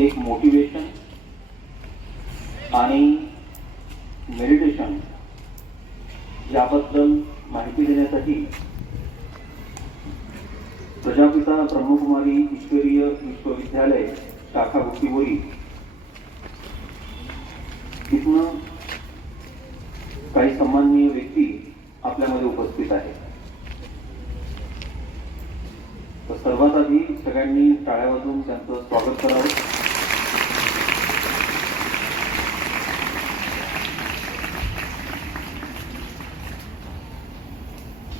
एक मोटिवेशन आणि मेडिटेशन याबद्दल माहिती देण्यासाठी प्रजापिता ब्रह्मकुमारी ईश्वरीय विश्वविद्यालय शाखा बुक्कीबोरी इथनं काही सन्माननीय व्यक्ती आपल्यामध्ये उपस्थित आहेत. तर सर्वात आधी सगळ्यांनी टाळ्या वाजवून त्यांचं स्वागत करावं.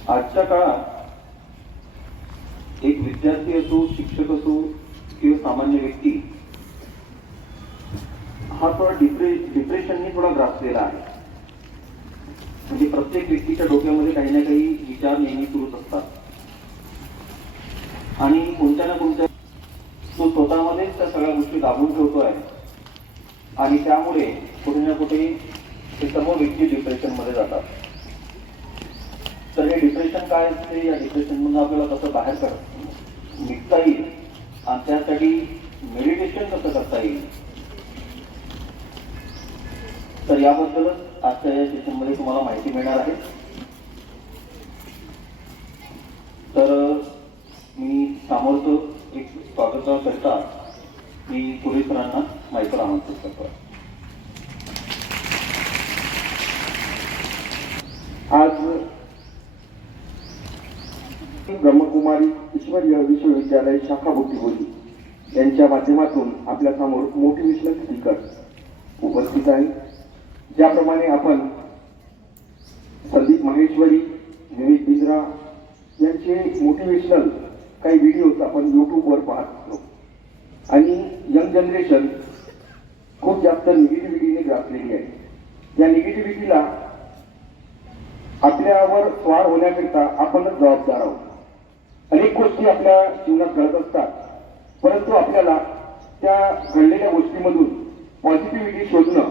आजच्या काळात एक विद्यार्थी असो, शिक्षक असो किंवा सामान्य व्यक्ती हा थोडा डिप्रेशनने थोडा ग्रासलेला आहे. म्हणजे प्रत्येक व्यक्तीच्या डोक्यामध्ये काही ना काही विचार नेहमी सुरूच असतात आणि कोणत्या ना कोणत्या तो स्वतःमध्येच त्या सगळ्या गोष्टी दाबून ठेवतोय आणि त्यामुळे कुठे ना कुठे हे सर्व व्यक्ती डिप्रेशनमध्ये जातात. तर हे डिप्रेशन काय असते, या डिप्रेशनमधून आपल्याला कसं बाहेर निघता येईल आणि त्यासाठी मेडिटेशन कसं करता येईल, तर याबद्दलच आजच्या या सेशनमध्ये तुम्हाला माहिती मिळणार आहे. तर मी समोरचं एक स्वागताकरता मी पुढे सरांना माहिती आमंत्रित करतो. आज ब्रह्मकुमारी ईश्वरीय विश्वविद्यालय शाखा बुक्कीबोरी यांच्या माध्यमातून आपल्या समोर मोटिवेशनल स्पीकर उपस्थित आहे. ज्याप्रमाणे आपण संदीप माहेश्वरी, विवेक बिंद्रा यांचे मोटिवेशनल काही व्हिडिओज आपण यूट्यूबवर पाहत असतो आणि यंग जनरेशन खूप जास्त निगेटिव्हिटीने ग्रासलेली आहे. या निगेटिव्हिटीला आपल्यावर स्वार होण्याकरिता आपणच जबाबदार आहोत. अनेक गोष्टी आपल्या जीवनात घडत असतात, परंतु आपल्याला त्या घडलेल्या गोष्टीमधून पॉझिटिव्हिटी शोधणं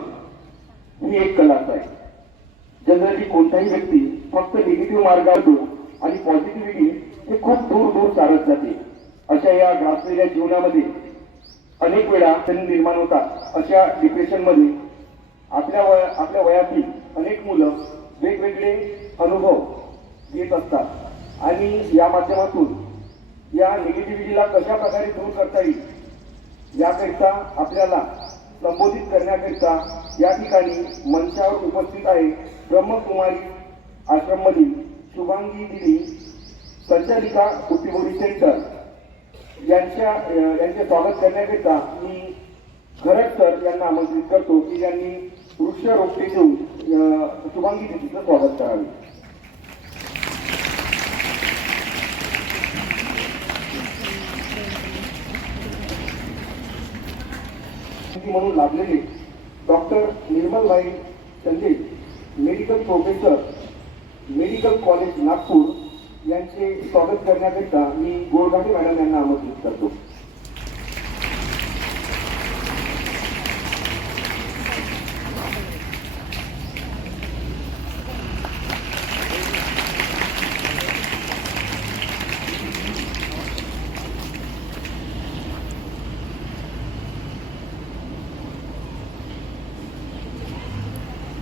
ही एक कलाच आहे. जनरली कोणताही व्यक्ती फक्त निगेटिव्ह मार्गावर आणि पॉझिटिव्हिटी हे खूप दूर दूर चालत जाते. अशा या ग्रासलेल्या जीवनामध्ये अनेक वेळा त्यांनी निर्माण होतात. अशा डिप्रेशनमध्ये आपल्या वयातील अनेक मुलं वेगवेगळे अनुभव घेत असतात आणि या माध्यमातून या निगेटिव्हिटीला कशा प्रकारे दूर करता येईल याकरिता आपल्याला संबोधित करण्याकरिता या ठिकाणी मंचावर उपस्थित आहे ब्रह्मकुमारी आश्रममधील शुभांगी दिदी, संचालिका बुक्कीबोरी सेंटर यांचे स्वागत करण्याकरिता मी घरट सर यांना आमंत्रित करतो की यांनी वृक्षारोपटे देऊन शुभांगी दिदीचं स्वागत करावे. म्हणून लाभलेले डॉक्टर निर्मलभाई संदेश, medical professor, medical college Nagpur यांचे स्वागत करण्याकरिता मी गोळघाटे मॅडम यांना आमंत्रित करतो.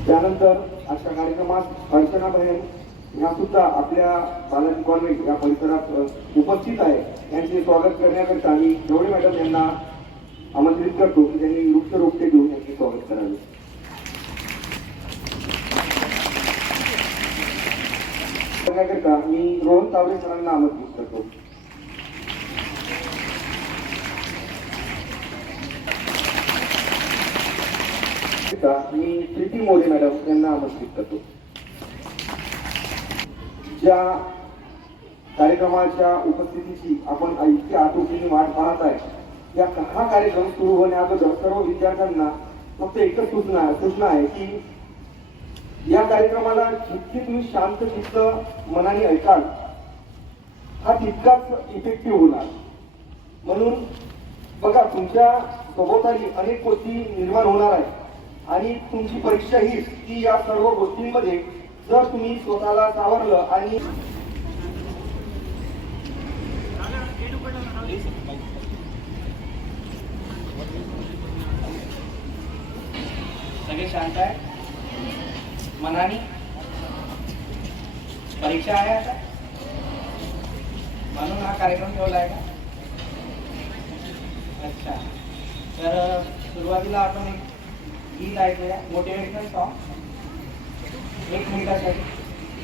त्यानंतर आजच्या कार्यक्रमात अर्चना बहेन ह्या सुद्धा आपल्या बालाजी कॉन्व्हेंट या परिसरात उपस्थित आहे. यांचे स्वागत करण्याकरिता मी गवळे मॅडम यांना आमंत्रित करतो की त्यांनी वृक्षरोपटे देऊन यांचे स्वागत करावे. करण्याकरिता मी रोहन तावरे सरांना आमंत्रित करतो. मी प्रीती मोरे मॅडम यांना आमंत्रित करतो. ज्या कार्यक्रमाच्या उपस्थितीची आपण इतक्या आतुरतेने वाट पाहत आहे, हा कार्यक्रम सुरू होण्याअगोदर सर्व विद्यार्थ्यांना फक्त एकच सूचना आहे की या कार्यक्रमाला जितके तुम्ही शांत चित्त मनाने ऐकाल हा तितकाच इफेक्टिव्ह होणार. म्हणून बघा, तुमच्या सभोवताली अनेक गोष्टी निर्माण होणार आहेत आणि तुमची परीक्षा ही की या सर्व गोष्टींमध्ये जर तुम्ही स्वतःला सावरलं आणि शांत आहे मनाने परीक्षा आहे आता म्हणून हा कार्यक्रम ठेवला आहे का? अच्छा, तर सुरुवातीला आपण एक गीत ऐकूया, मोटिवेशनल सॉन्ग 1 मिनिटासाठी.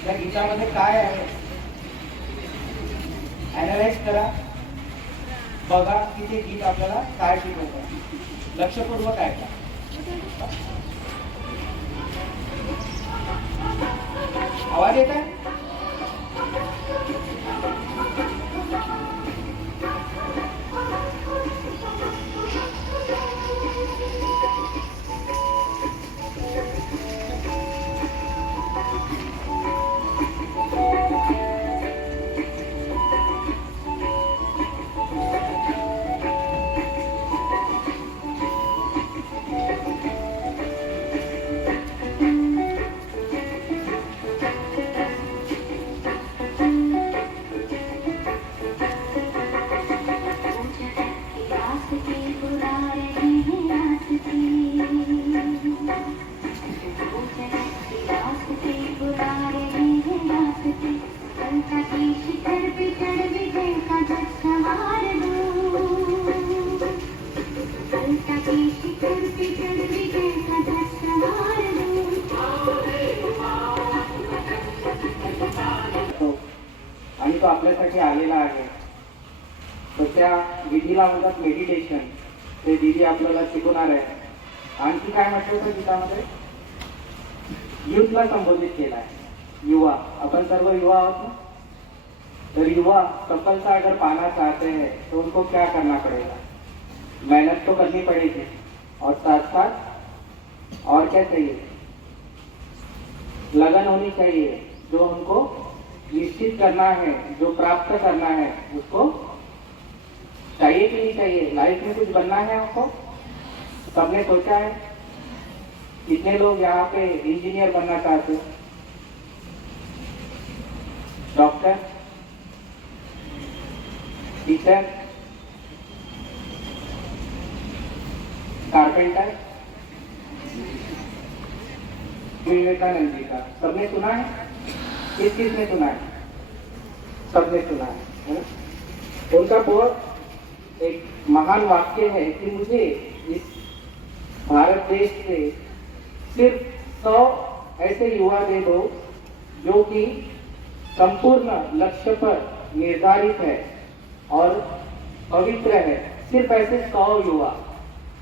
त्या गीतामध्ये काय आहे ॲनालाइज करा, बघा की ते गीत आपल्याला काय शिकवतं, लक्षपूर्वक ऐका. आवाज येत आहे? आणि तो आपल्यासाठी आलेला आहे. तर त्या विधीला म्हणतात मेडिटेशन. ते विधी आपल्याला शिकवणार आहे. आणखी काय म्हटलं तर गीतामध्ये युथला संबोधित केला आहे. युवा, अपन सर्व युवा आहोत ना. तर युवा सफलता अगर पाना चाहते हैं तो उनको क्या करना पड़ेगा? मेहनत तो करनी पड़ेगी और साथ साथ और क्या चाहिए? लगन होनी चाहिए. जो उनको निश्चित करना है, जो प्राप्त करना है, उसको चाहिए कि नहीं चाहिए? लाइफ में कुछ बनना है आपको, सबने सोचा है? कितने लोग यहाँ पे इंजीनियर बनना चाहते हैं, doctor, teacher, carpenter? Vivekananda ji का सबने सुना है? किसने सुना है? सबने सुना है. उनका बहुत एक महान वाक्य है कि मुझे इस भारत देश से सिर्फ 100 ऐसे युवा दे दो जो कि संपूर्ण लक्ष्य पर निर्धारित है और पवित्र है. सिर्फ ऐसे 100 युवा,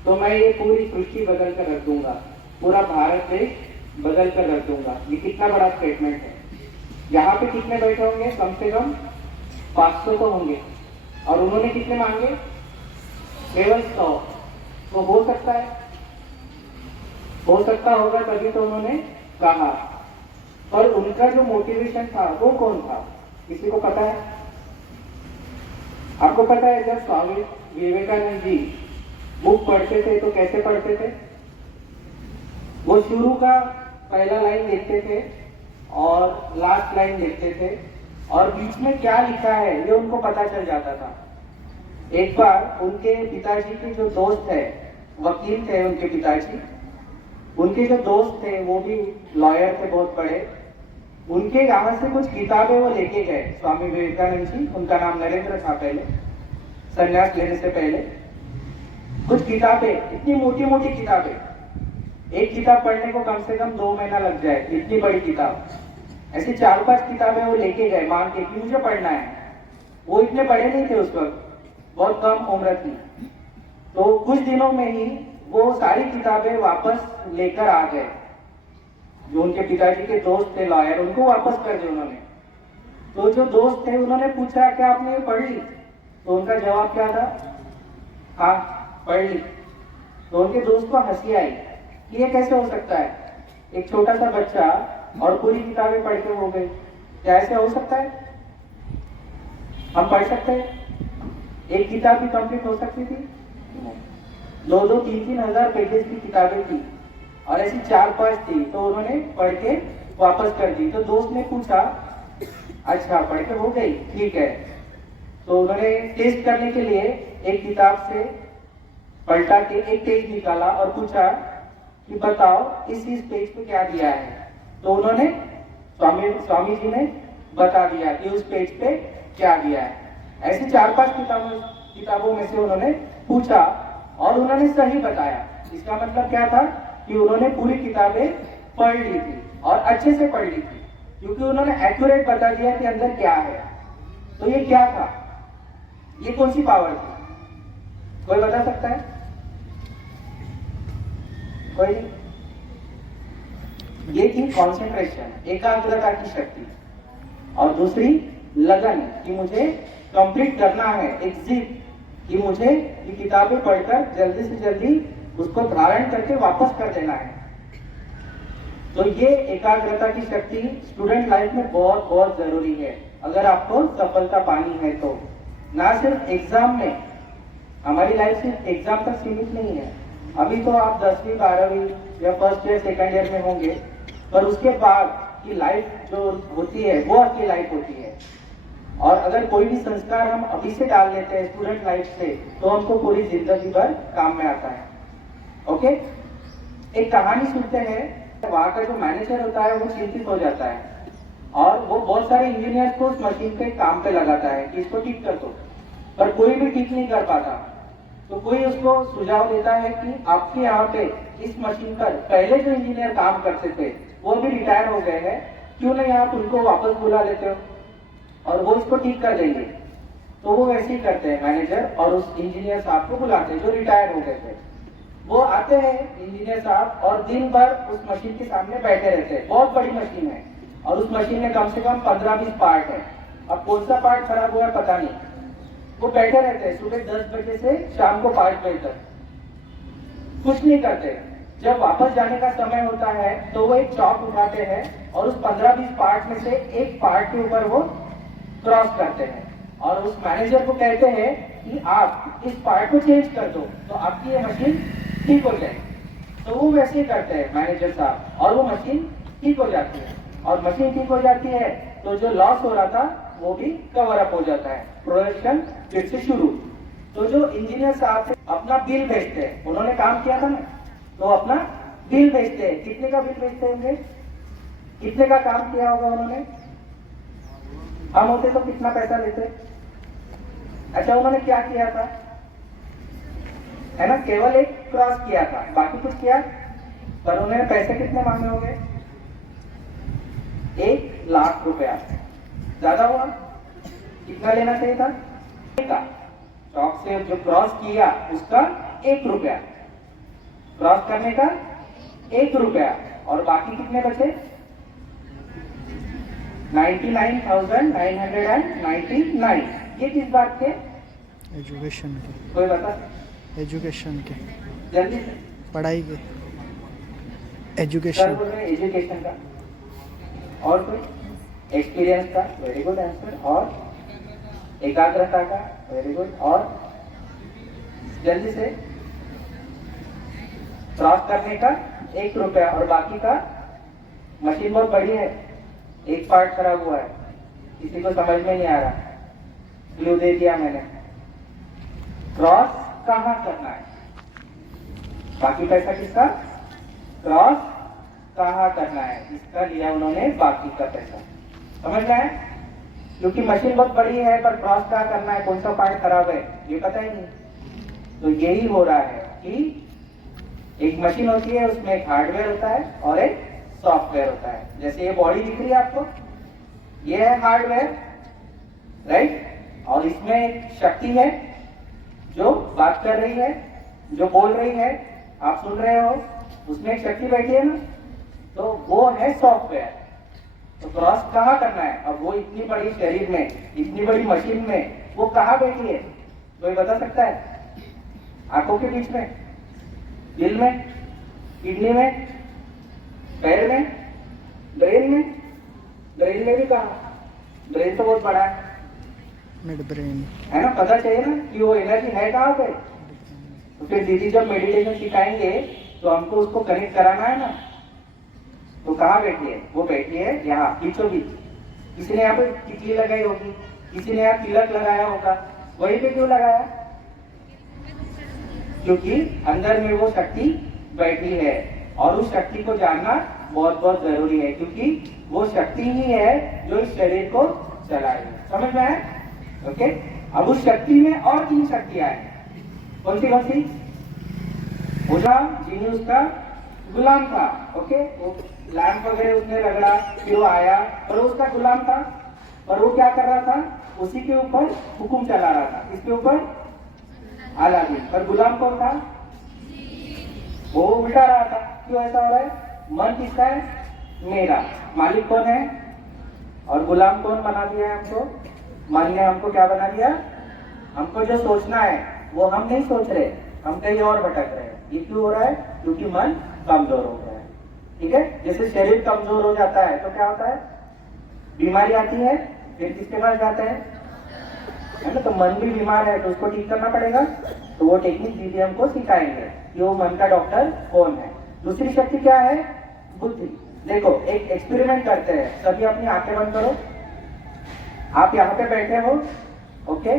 तो मैं ये पूरी सृष्टि बदल कर रख दूंगा, पूरा भारत देश बदल कर रख दूंगा. ये कितना बड़ा स्टेटमेंट है. यहाँ पे कितने बैठे होंगे? कम से कम 500 तो होंगे. और उन्होंने कितने मांगे? केवल 100. तो हो सकता है, हो सकता होगा तभी तो उन्होंने कहा. पर उनका जो मोटिवेशन था वो कौन था? किसी को पता है? आपको पता है जब स्वामी विवेकानंद जी बुक पढ़ते थे तो कैसे पढ़ते थे? वो शुरू का पहला लाइन देखते थे और लास्ट लाइन देखते थे और बीच में क्या लिखा है ये उनको पता चल जाता था. एक बार उनके पिताजी के जो दोस्त है, वकील थे उनके पिताजी, उनके जो दोस्त थे वो भी लॉयर थे बहुत बड़े. उनके यहाँ से कुछ किताबें वो लेके गए. स्वामी विवेकानंद जी, उनका नाम नरेंद्र था पहले, संन्यास लेने से पहले. कुछ किताबें, इतनी मोटी मोटी किताबें, एक किताब पढ़ने को कम से कम 2 महीना लग जाए, इतनी बड़ी किताब. ऐसी 4-5 किताबें वो लेके गए मान के कि मुझे पढ़ना है. वो इतने बड़े नहीं थे उस वक्त, बहुत कम उम्र थी. तो कुछ दिनों में ही वो सारी किताबें वापस लेकर आ गए. जो उनके पिताजी के दोस्त थे लॉयर, उनको वापस कर दिए उन्होंने. तो जो दोस्त थे उन्होंने पूछा क्या आपने ये पढ़ ली? तो उनका जवाब क्या था? हाँ पढ़ ली. तो उनके दोस्त को हंसी आई कि ये कैसे हो सकता है, एक छोटा सा बच्चा और पूरी किताबें पढ़ के हो गई. क्या ऐसे हो सकता है? हम पढ़ सकते हैं? एक किताब भी कंप्लीट हो सकती थी? 2-2, 3-3 हजार पेजेस की किताबें थी और ऐसी 4-5 थी. तो उन्होंने पढ़ के वापस कर दी. तो दोस्त ने पूछा अच्छा पढ़ के हो गई, ठीक है. तो उन्होंने टेस्ट करने के लिए एक किताब से पलटा के एक पेज निकाला और पूछा कि बताओ इस पेज पे क्या दिया है। तो उन्होंने स्वामी जी ने बता दिया कि उस पेज पे क्या दिया है। ऐसी 4-5 किताबों में से उन्होंने पूछा और उन्होंने सही बताया। इसका मतलब क्या था कि उन्होंने पूरी किताबें पढ़ ली थी और अच्छे से पढ़ ली थी, क्योंकि उन्होंने एक्यूरेट बता दिया कि अंदर क्या है। तो ये क्या था, ये कौन सी पावर थी, कोई बता सकता है? कोई? ये थी कॉन्सेंट्रेशन, एकाग्रता की शक्ति, और दूसरी लगन कि मुझे कंप्लीट करना है, एक जिद कि मुझे ये किताबें पढ़कर जल्दी से जल्दी उसको धारण करके वापस कर देना है। तो ये एकाग्रता की शक्ति स्टूडेंट लाइफ में बहुत बहुत जरूरी है अगर आपको सफलता पानी है तो। ना सिर्फ एग्जाम में, हमारी लाइफ सिर्फ एग्जाम तक सीमित नहीं है। अभी तो आप 10वीं 12वीं या फर्स्ट ईयर सेकंड ईयर में होंगे, पर उसके बाद की लाइफ जो होती है वो आपकी लाइफ होती है। और अगर कोई भी संस्कार हम अभी से डाल लेते हैं स्टूडेंट लाइफ से, तो हमको पूरी जिंदगी भर काम में आता है। ओके, एक कहानी सुनते हैं। वहाँ का जो मैनेजर होता है वो चिंतित हो जाता है और वो बहुत सारे इंजीनियर को उस मशीन के काम पे लगाता है कि इसको ठीक कर दो, पर कोई भी ठीक नहीं कर पाता। तो कोई उसको सुझाव देता है कि आपके यहाँ पे इस मशीन पर पहले जो इंजीनियर काम करते थे वो भी रिटायर हो गए हैं, क्यों नहीं आप उनको वापस बुला लेते हो और वो इसको ठीक कर देंगे। तो वो वैसे ही करते हैं, मैनेजर और उस इंजीनियर साहब को बुलाते हैं जो रिटायर हो गए थे। वो आते हैं इंजीनियर साहब और दिन भर उस मशीन के सामने बैठे रहते हैं। बहुत बड़ी मशीन है और उस मशीन में कम से कम 15-20 पार्ट है। अब कौन सा पार्ट खराब हुआ है पता नहीं। वो बैठे रहते हैं सुबह 10 बजे से शाम को 5 बजे तक, कुछ नहीं करते। जब वापस जाने का समय होता है तो वो एक चॉक उठाते हैं और उस 15-20 पार्ट में से एक पार्ट के ऊपर वो क्रॉस करते हैं और उस मैनेजर को कहते हैं कि आप इस पार्ट को चेंज कर दो तो आपकी ये मशीन ठीक हो जाए। तो वो वैसे ही करते हैं मैनेजर साहब और वो मशीन ठीक हो जाती है। और मशीन ठीक हो जाती है तो जो लॉस हो रहा था वो भी कवर अप हो जाता है, प्रोडक्शन फिर से शुरू। तो जो इंजीनियर साहब अपना बिल भेजते हैं, उन्होंने काम किया था ना, तो अपना बिल भेजते हैं। कितने का बिल भेजते होंगे, कितने का काम किया होगा उन्होंने? हम होते तो कितना पैसा लेते? अच्छा, उन्होंने क्या किया था, है ना, केवल एक क्रॉस किया था, बाकी कुछ किया, पर उन्होंने पैसे कितने मांगे होंगे? 1 लाख रुपया। ज्यादा हुआ? कितना लेना चाहिए था? चौक से जो क्रॉस किया उसका 1 रुपया, क्रॉस करने का 1 रुपया, और बाकी कितने बचे? 99,999। ये किस बात के? एजुकेशन के। कोई बता? एजुकेशन के, जल्दी से। पढ़ाई के, सर एजुकेशन। बोल रहे हैं एजुकेशन का, और कोई? एक्सपीरियंस का, वेरी गुड आंसर। और एकाग्रता का, वेरी गुड। और जल्दी से। क्रॉस करने का 1 रुपया, और बाकी का? मशीन बहुत बड़ी है, एक पार्ट खराब हुआ है, किसी को समझ में नहीं आ रहा, क्लू दे दिया मैंने। क्रॉस कहाँ करना है, बाकी पैसा किसका? क्रॉस कहाँ करना है, इसका लिया उन्होंने बाकी का पैसा। समझ रहे हैं? क्योंकि मशीन बहुत बड़ी है पर क्रॉस कहाँ करना है, कौन सा पार्ट खराब है, ये पता ही नहीं। तो यही हो रहा है कि एक मशीन होती है, उसमें एक हार्डवेयर होता है और एक सॉफ्टवेयर होता है। जैसे ये बॉडी दिख रही है आपको, ये है हार्डवेयर, राइट, और इसमें एक शक्ति है जो बात कर रही है, जो बोल रही है, आप सुन रहे हो, उसमें एक शक्ति बैठी है ना, तो वो है सॉफ्टवेयर। तो क्रॉस कहाँ करना है? अब वो इतनी बड़ी शरीर में, इतनी बड़ी मशीन में वो कहाँ बैठी है, कोई बता सकता है? आंखों के बीच में, दिल में, किडनी में, पैर में, ब्रेन में? ब्रेन में भी कहा? ब्रेन तो बहुत बड़ा है, मिड ब्रेन। है ना, पता चाहिए ना कि वो एनर्जी है कहाँ पे। तो फिर दीदी जब मेडिटेशन सिखाएंगे तो हमको उसको कनेक्ट कराना है ना। तो कहाँ बैठी है? वो बैठी है यहाँ बीचों बीच। किसी ने यहाँ पे टिकली लगाई होगी, किसी ने यहाँ तिलक लगाया होगा, वहीं पे क्यों लगाया? क्योंकि अंदर में वो शक्ति बैठी है। और उस शक्ति को जानना बहुत बहुत जरूरी है, क्योंकि वो शक्ति ही है जो इस शरीर को चला रही है। समझ में आया? ओके। अब उस शक्ति में और 3 शक्तियां हैं। कौन सी? गुलाम, जिन्हें उसका गुलाम था। ओके, वो लैंप वगैरह उसने रगड़ा, फिर वो आया, पर वो उसका गुलाम था। पर वो क्या कर रहा था? उसी के ऊपर हुक्म चला रहा था। किसके ऊपर? अलादीन। पर गुलाम कौन था? वो उल्टा रहा था। क्यों ऐसा हो रहा है? मन किसका है? मेरा। मालिक कौन है? और गुलाम कौन बना दिया है हमको? मन ने हमको क्या बना दिया? हमको जो सोचना है वो हम नहीं सोच रहे, हम कहीं और भटक रहे हैं। ये क्यों हो रहा है? क्योंकि मन कमजोर हो गया है। ठीक है? जैसे शरीर कमजोर हो जाता है तो क्या होता है? बीमारी आती है, फिर किसके पास जाते हैं? है ना? तो मन भी बीमार है तो उसको ठीक करना पड़ेगा। तो वो टेक्निक दीदी हमको सिखाएंगे कि वो मन का डॉक्टर कौन है। दूसरी शक्ति क्या है? बुद्धि। देखो, एक एक्सपेरिमेंट करते हैं। सभी अपनी आंखें बंद करो। आप यहाँ पे बैठे हो, ओके,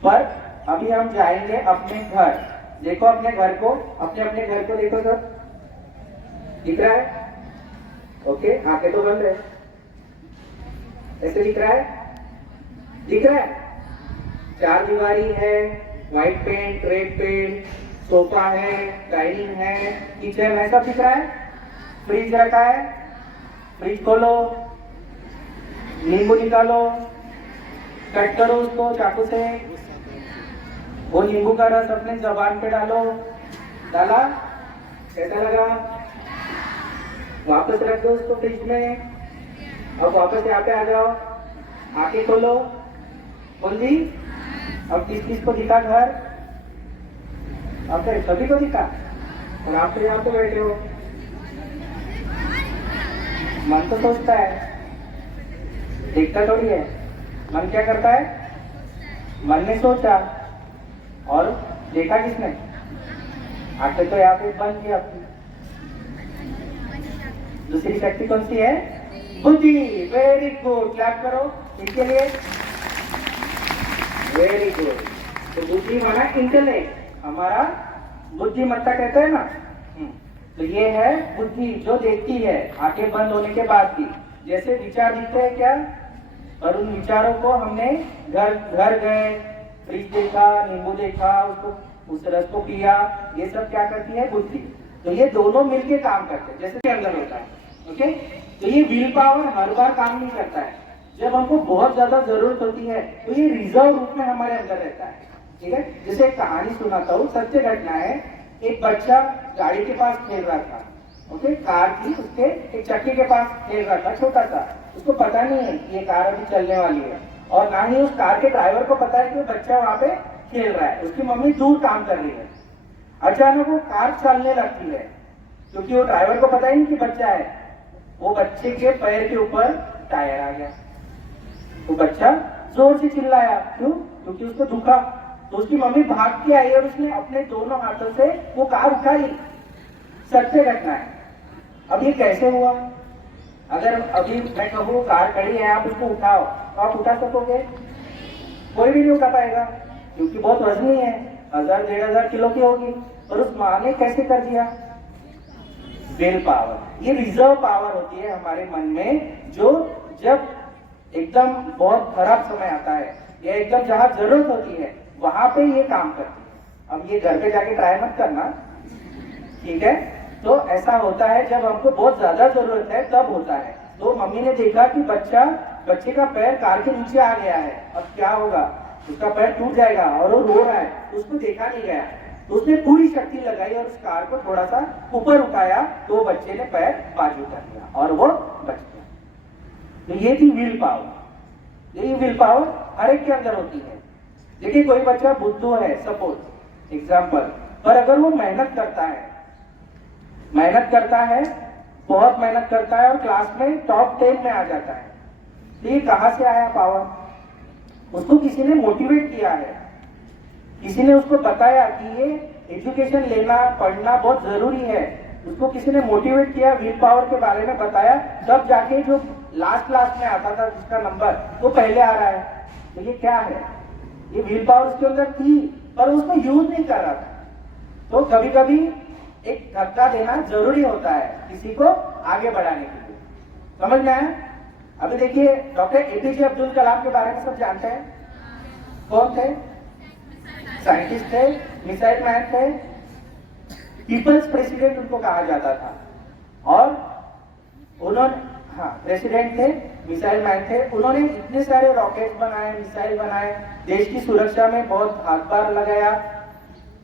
पर अभी हम जाएंगे अपने घर। देखो अपने घर को, अपने घर को देखो सर, दिख रहा है? ओके, आंखें तो बंद है, ऐसे दिख रहा है? दिख रहा है? 4 दीवारी है, white paint, red paint, sofa है, डाइनिंग है, किचन है, सब दिख रहा है? फ्रिज रखा है, फ्रिज खोलो, नींबू निकालो, कट करो उसको चाकू से, वो नींबू का रस अपने जबान पे डालो, डाला? कैसा लगा? वापस रख दो उसको फ्रिज में। अब वापस यहाँ पे आ जाओ, आंखें खोलो, बोल दी। अब किस को दिखा घर? अब सभी को दिखा, और आप तो यहाँ पे बैठे हो। मन तो सोचता है, देखता थोड़ी है। मन क्या करता है? मन ने सोचा और देखा किसने? आंखें तो यहाँ पे बंद की आपकी। दूसरी शक्ति कौन सी है? बुद्धि। वेरी गुड, क्लैप करो इसके लिए। Very good. तो बुद्धि माना इंटेलेक्ट, हमारा बुद्धिमत्ता कहते हैं ना। तो ये है बुद्धि जो देखती है आंखें बंद होने के बाद भी। जैसे विचार दिखते हैं क्या? और उन विचारों को हमने घर गए, फ्रिज देखा, नींबू देखा, उसको उस रस को पिया, ये सब क्या करती है? बुद्धि। तो ये दोनों मिलके काम करते हैं, जैसे के अंदर होता है। ओके, तो ये विल पावर हर बार काम नहीं करता है। जब हमको बहुत ज्यादा जरूरत होती है तो ये रिजर्व रूप में हमारे अंदर रहता है। ठीक है? जैसे एक कहानी सुनाता हूँ, सत्य घटना है। एक बच्चा गाड़ी के पास खेल रहा था, ओके, कार थी, उसके एक चक्की के पास खेल रहा था, छोटा था। उसको पता नहीं है कि ये कार अभी चलने वाली है, और ना ही उस कार के ड्राइवर को पता है कि वो बच्चा वहां पे खेल रहा है। उसकी मम्मी दूर काम कर रही है। अचानक वो कार चलने लगती है, क्योंकि वो ड्राइवर को पता ही नहीं कि बच्चा है। वो बच्चे के पैर के ऊपर टायर आ गया। वो बच्चा जोर से चिल्लाया, क्यों? क्योंकि उसको दुखा। तो उसकी मम्मी भाग के आई और उसने अपने दोनों हाथों से वो कार उठाई। सत्य घटना है। अब ये कैसे हुआ? अगर अभी मैं कहूँ कार खड़ी है, आप उसको उठाओ, तो आप उठा सकोगे? कोई भी नहीं उठा पाएगा, क्योंकि बहुत वजनी है, 1000-1500 किलो की होगी। और उस माँ ने कैसे कर दिया? Will power. ये रिजर्व पावर होती है हमारे मन में, जो जब एकदम बहुत खराब समय आता है या एकदम जहां जरूरत होती है वहां पे ये काम करती है। अब ये घर पे जाके ट्राई मत करना, ठीक है? तो ऐसा होता है जब हमको बहुत ज्यादा जरूरत है तब होता है। तो मम्मी ने देखा कि बच्चे का पैर कार के नीचे आ गया है, अब क्या होगा? उसका पैर टूट जाएगा, और वो रो रहा है। तो उसको देखा नहीं गया, तो उसने पूरी शक्ति लगाई और उस कार को थोड़ा सा ऊपर उठाया, तो बच्चे ने पैर बाजू कर दिया और वो बच गया। तो ये थी विल पावर। ये विल पावर हर एक के अंदर होती है। देखिए, कोई बच्चा बुद्धू है, सपोज एग्जाम्पल, पर अगर वो मेहनत करता है, बहुत मेहनत करता है और क्लास में टॉप 10 में आ जाता है, तो ये कहां से आया पावर? उसको किसी ने मोटिवेट किया है, किसी ने उसको बताया कि ये एजुकेशन लेना, पढ़ना बहुत जरूरी है। उसको किसी ने मोटिवेट किया, विल पावर के बारे में बताया, तब जाके जो लास्ट क्लास में आता था जिसका नंबर, वो पहले आ रहा है। तो ये क्या है? ये विल पावर उसके अंदर थी, पर उसको यूज नहीं कर रहा था। तो कभी कभी एक धक्का देना जरूरी होता है किसी को आगे बढ़ाने के लिए। समझ में आया? अभी देखिए डॉक्टर एपीजे अब्दुल कलाम के बारे में सब जानते हैं। कौन थे? साइंटिस्ट थे, मिसाइल मैन थे, पीपल्स प्रेसिडेंट उनको कहा जाता था। और उन्होंने प्रेसिडेंट थे, मिसाइल मैन थे। उन्होंने इतने सारे रॉकेट बनाए, मिसाइल बनाए, देश की सुरक्षा में बहुत हाथभार लगाया।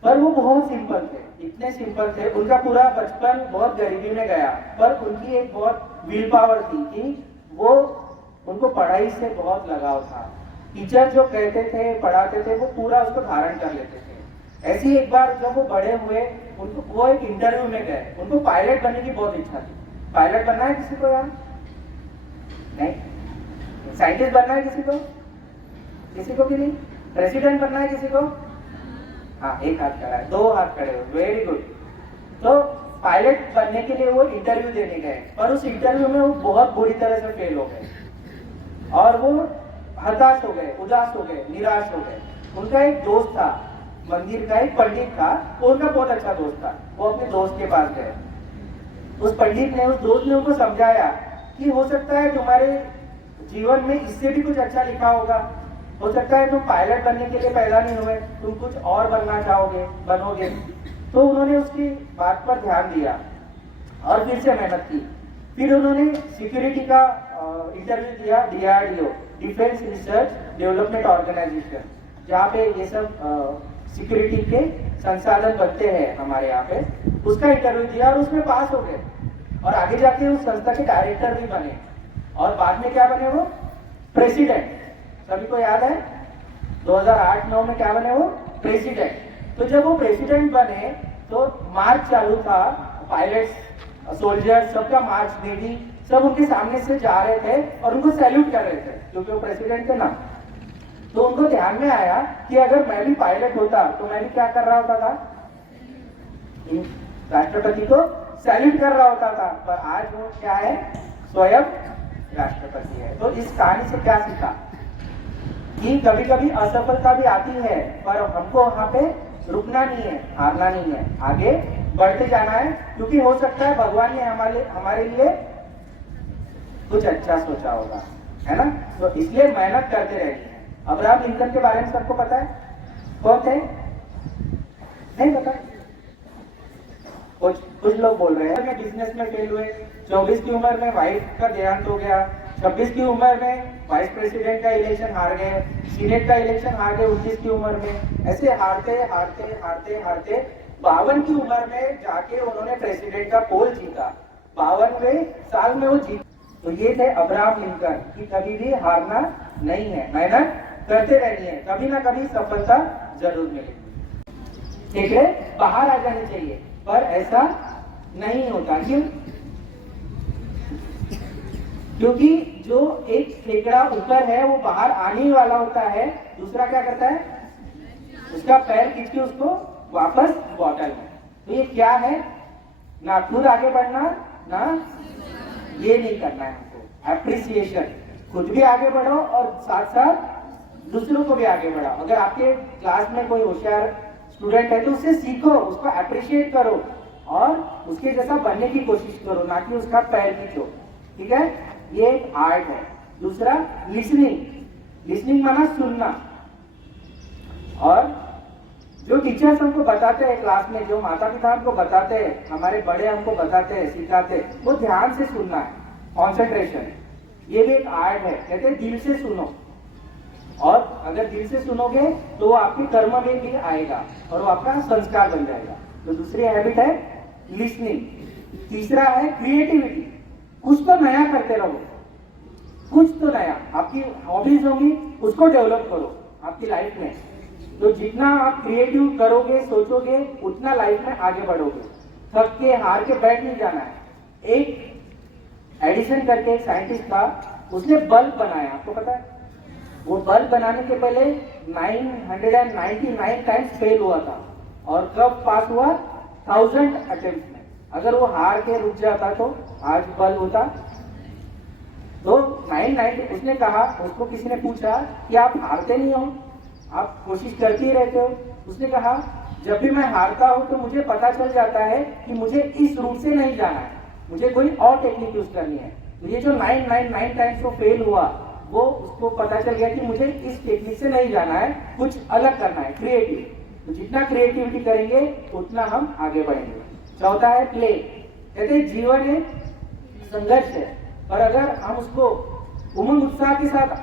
पर वो बहुत सिंपल थे, इतने सिंपल थे। उनका पूरा बचपन बहुत गरीबी में गया, पर उनकी एक बहुत विल पावर थी कि वो उनको पढ़ाई से बहुत लगाव था। टीचर जो कहते थे, पढ़ाते थे, वो पूरा उसको धारण कर लेते थे। ऐसे ही एक बार जब वो बड़े हुए, उनको वो एक इंटरव्यू में गए, उनको पायलट बनने की बहुत इच्छा थी। पायलट बनना है किसी को यार? नहीं। साइंटिस्ट बनना है किसी को? किसी को भी नहीं। प्रेसिडेंट बनना है किसी को? हाँ, एक हाथ खड़ा है, 2 हाथ खड़े हो, वेरी गुड। तो पायलट बनने के लिए वो इंटरव्यू देने गए, पर उस इंटरव्यू में वो बहुत बुरी तरह से फेल हो गए और वो हताश हो गए, उदास हो गए, निराश हो गए। उनका एक दोस्त था, मंदिर का एक पंडित था, वो उनका बहुत अच्छा दोस्त था। वो अपने दोस्त के पास गए। उस पंडित ने, उस दोस्त ने उनको समझाया कि हो सकता है तुम्हारे जीवन में इससे भी कुछ अच्छा लिखा होगा। हो सकता है तुम पायलट बनने के लिए पैदा नहीं हुए, तुम कुछ और बनना चाहोगे, बनोगे। तो उन्होंने उसकी बात पर ध्यान दिया और फिर से मेहनत की। फिर उन्होंने सिक्योरिटी का इंटरव्यू दिया, DRDO, defence research development organisation, जहाँ पे ये सब सिक्योरिटी के संसाधन बनते हैं हमारे यहाँ पे। उसका इंटरव्यू दिया और उसमें पास हो गए और आगे जाके उस संस्था के डायरेक्टर भी बने और बाद में क्या बने? वो प्रेसिडेंट। सभी को याद है 2008-9 में क्या बने? वो प्रेसिडेंट। तो जब वो प्रेसिडेंट बने तो मार्च चालू था, पायलट्स, सोल्जर्स, सबका मार्च, नेवी सब उनके सामने से जा रहे थे और उनको सैल्यूट कर रहे थे क्योंकि वो प्रेसिडेंट थे ना। तो उनको ध्यान में आया कि अगर मैं भी पायलट होता तो मैं भी क्या कर रहा होता था? राष्ट्रपति को सैल्यूट कर रहा होता था। पर आज वो क्या है? स्वयं राष्ट्रपति है। तो इस कहानी से क्या सीखा कि कभी कभी असफलता भी आती है, पर हमको वहां पे रुकना नहीं है, हारना नहीं है, आगे बढ़ते जाना है, क्योंकि हो सकता है भगवान ने हमारे लिए कुछ अच्छा सोचा होगा, है ना। तो इसलिए मेहनत करते रहनी है। अब्राहम लिंकन के बारे में सबको पता है? कौन थे? नहीं पता? कुछ लोग बोल रहे हैं बिजनेस में फेल हुए, 24 की उम्र में वाइफ का देहांत हो गया, 26 की उम्र में वाइस प्रेसिडेंट का इलेक्शन हार गए, सीनेट का इलेक्शन हार गए 29 की उम्र में। ऐसे हारते हारते हारते हारते 52 की उम्र में जाके उन्होंने प्रेसिडेंट का पोल जीता। 52वें साल में वो जीत। तो ये थे अब्राहम लिंकन कि कभी भी हारना नहीं है, मेहनत करते रहनी है, कभी ना कभी सफलता जरूर मिलेगी। ठीक है, बाहर आ जानी चाहिए, पर ऐसा नहीं होता। क्यों? क्योंकि जो एक फेकड़ा ऊपर है वो बाहर आने वाला होता है, दूसरा क्या करता है? उसका पैर खींच के उसको वापस बॉटल में। तो ये क्या है? ना खुद आगे बढ़ना, ना ये नहीं करना है हमको। एप्रिसिएशन, खुद भी आगे बढ़ो और साथ साथ दूसरों को भी आगे बढ़ाओ। अगर आपके क्लास में कोई होशियार स्टूडेंट है तो उससे सीखो, उसको अप्रिशिएट करो और उसके जैसा बनने की कोशिश करो, ना कि उसका पैर खींचो। ठीक है, ये एक आर्ट है। दूसरा लिसनिंग। लिसनिंग माना सुनना। और जो टीचर्स हमको बताते हैं क्लास में, जो माता पिता हमको बताते हैं, हमारे बड़े हमको बताते हैं, सिखाते हैं, वो ध्यान से सुनना है, कॉन्सेंट्रेशन। ये भी एक आर्ट है। कहते हैं दिल से सुनो, और अगर दिल से सुनोगे तो वो आपके कर्म में भी आएगा और वो आपका संस्कार बन जाएगा। तो दूसरी हैबिट है लिसनिंग। तीसरा है क्रिएटिविटी। कुछ तो नया करते रहो, कुछ तो नया। आपकी हॉबीज होंगी, उसको डेवलप करो आपकी लाइफ में। तो जितना आप क्रिएटिव करोगे, सोचोगे, उतना लाइफ में आगे बढ़ोगे। थक के हार के बैठ नहीं जाना है। एक एडिसन करके एक साइंटिस्ट था, उसने बल्ब बनाया, आपको पता है? वो बल्ब बनाने के पहले 999 टाइम्स फेल हुआ था और कब पास हुआ? 1000 अटेम्प्ट में। अगर वो हार के रुक जाता तो आज बल्ब होता। तो 990 उसने कहा, उसको किसी ने पूछा कि आप हारते नहीं हो, आप कोशिश करते ही रहते हो। उसने कहा जब भी मैं हारता हूँ तो मुझे पता चल जाता है कि मुझे इस रूट से नहीं जाना है, मुझे कोई और टेक्निक यूज करनी है। तो ये जो 9 टाइम्स वो फेल हुआ, वो उसको पता चल गया कि मुझे इस टेक्निक से नहीं जाना है, कुछ अलग करना है, क्रिएटिव। तो जितना क्रिएटिविटी करेंगे उतना हम आगे बढ़ेंगे। चौथा है प्ले। कहते हैं जीवन एक संघर्ष है, पर अगर हम उसको उमंग उत्साह के साथ,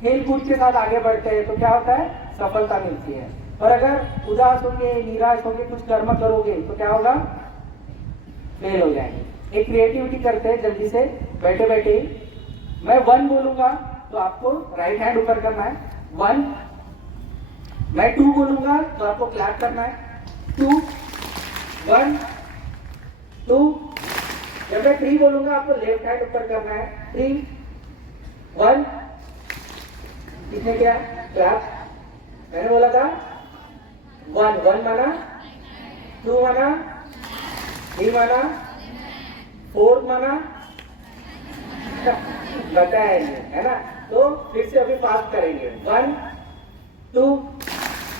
खेल कूद के साथ आगे बढ़ते हैं तो क्या होता है, सफलता मिलती है। और अगर उदास होके, निराश होके कुछ कर्म करोगे तो क्या होगा, फेल हो जाएंगे। एक क्रिएटिविटी करते हैं जल्दी से, बैठे बैठे ही मैं 1 बोलूंगा तो आपको राइट हैंड ऊपर करना है, 1। मैं 2 बोलूंगा तो आपको क्लैप करना है, 2, 1, 2। जब मैं 3 बोलूंगा आपको लेफ्ट हैंड ऊपर करना है, 3, 1। किसने किया क्लैप? मैंने बोला था 1 माना, 2 माना, 3 माना, 4 माना, बताया नहीं है ना। तो फिर से अभी फास्ट करेंगे, 1, 2,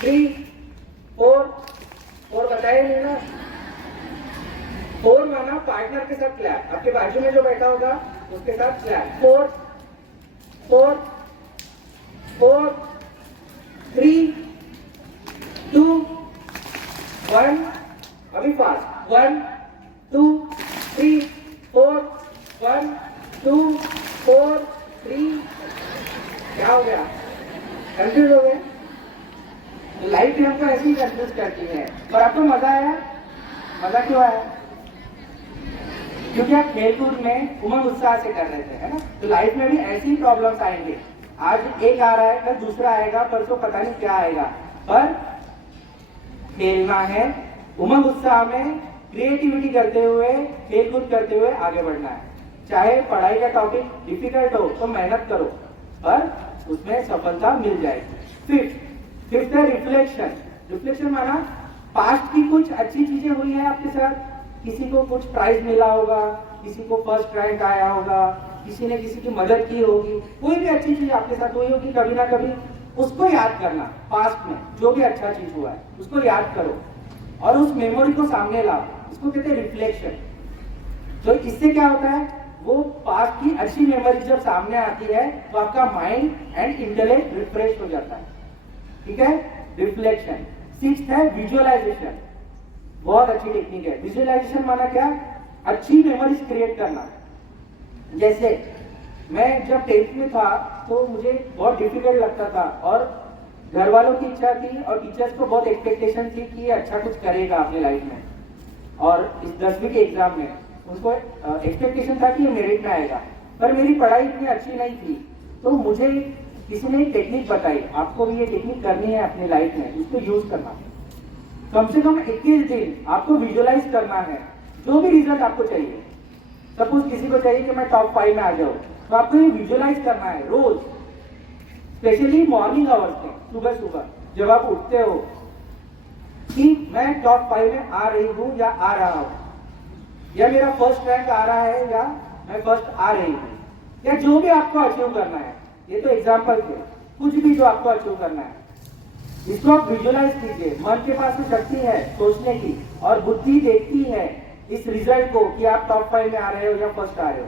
3, 4 बताया नहीं ना। 4 माना, पार्टनर के साथ क्लैप, आपके बाजू में जो बैठा होगा उसके साथ क्लैप, 4, 4, 4, 3, 2, 1। अभी फास्ट, 1, 2, 3, 4, 1, 2, 4, 3। क्या हो गया, कंफ्यूज हो गए? लाइफ भी हमको ऐसे ही कंफ्यूज करती है। पर आपको मजा आया? मजा क्यों आया? क्योंकि आप खेलकूद में उमंग उत्साह से कर रहे थे, है ना। तो लाइफ में भी ऐसी प्रॉब्लम्स आएंगे, आज एक आ रहा है, कल दूसरा आएगा, परसों पता नहीं क्या आएगा, पर खेलना है, उमंग उत्साह में क्रिएटिविटी करते हुए, खेलकूद करते हुए आगे बढ़ना है। चाहे पढ़ाई का टॉपिक डिफिकल्ट हो तो मेहनत करो, पर उसमें सफलता मिल जाएगी। फिफ्थ है रिफ्लेक्शन। रिफ्लेक्शन माना पास्ट की कुछ अच्छी चीजें हुई है आपके साथ, किसी को कुछ प्राइज मिला होगा, किसी को फर्स्ट रैंक आया होगा, किसी ने किसी की मदद की होगी, कोई भी अच्छी चीज आपके साथ हुई होगी कभी ना कभी, उसको याद करना। पास्ट में जो भी अच्छा चीज हुआ है उसको याद करो और उस मेमोरी को सामने लाओ, इसको कहते हैं रिफ्लेक्शन। तो इससे क्या होता है, वो पास्ट की अच्छी मेमोरी जब सामने आती है तो आपका माइंड एंड इंटेलेक्ट रिफ्रेश हो जाता है, ठीक है, रिफ्लेक्शन। 6th है विजुअलाइजेशन। बहुत अच्छी टेक्निक है। विजुअलाइजेशन माना क्या, अच्छी मेमोरीज क्रिएट करना। जैसे मैं जब 10th में था तो मुझे बहुत डिफिकल्ट लगता था और घर वालों की इच्छा थी और टीचर्स को बहुत एक्सपेक्टेशन थी कि ये अच्छा कुछ करेगा अपनी लाइफ में, और इस 10वीं के एग्जाम में उनको एक्सपेक्टेशन था कि ये मेरिट में आएगा, पर मेरी पढ़ाई इतनी अच्छी नहीं थी। तो मुझे किसी ने एक टेक्निक बताई, आपको भी ये टेक्निक करनी है अपनी लाइफ में, इसको यूज करना। कम से कम 21 दिन आपको विजुअलाइज करना है जो भी रिजल्ट आपको चाहिए। सपोज किसी को चाहिए कि मैं टॉप 5 में आ जाऊं, तो आपको ये विजुअलाइज करना है रोज, स्पेशली मॉर्निंग आवर्स में, सुबह सुबह जब आप उठते हो कि मैं टॉप 5 में आ रही हूँ या आ रहा हूँ, या मेरा फर्स्ट रैंक आ रहा है या मैं फर्स्ट आ रही हूँ, या जो भी आपको अचीव करना है। ये तो एग्जाम्पल थे, कुछ भी जो आपको अचीव करना है इसको आप विजुअलाइज कीजिए। मन के पास शक्ति है सोचने की और बुद्धि देखती है इस रिजल्ट को कि आप टॉप 5 में आ रहे हो या फर्स्ट आ रहे हो।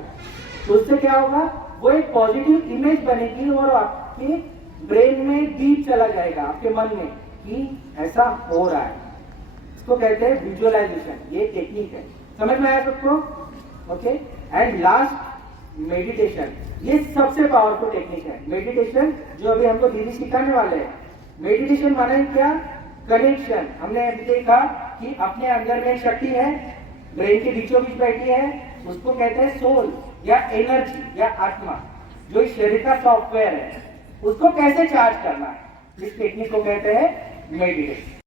तो उससे क्या होगा, वो एक पॉजिटिव इमेज बनेगी और आपके ब्रेन में डीप चला जाएगा, आपके मन में, कि ऐसा हो रहा है। इसको कहते हैं विजुअलाइजेशन। ये टेक्निक है, समझ में आया सबको? ओके। And last meditation. ये सबसे पावरफुल टेक्निक है मेडिटेशन, जो अभी हमको दीदी सिखाने वाले हैं। मेडिटेशन माने क्या, कनेक्शन। हमने अभी देखा कि अपने अंदर में शक्ति है, ब्रेन के बीचों बीच बैठी है, उसको कहते हैं सोल या एनर्जी या आत्मा, जो इस शरीर का सॉफ्टवेयर है, उसको कैसे चार्ज करना है, इस टेक्निक को कहते हैं मेडिटेशन।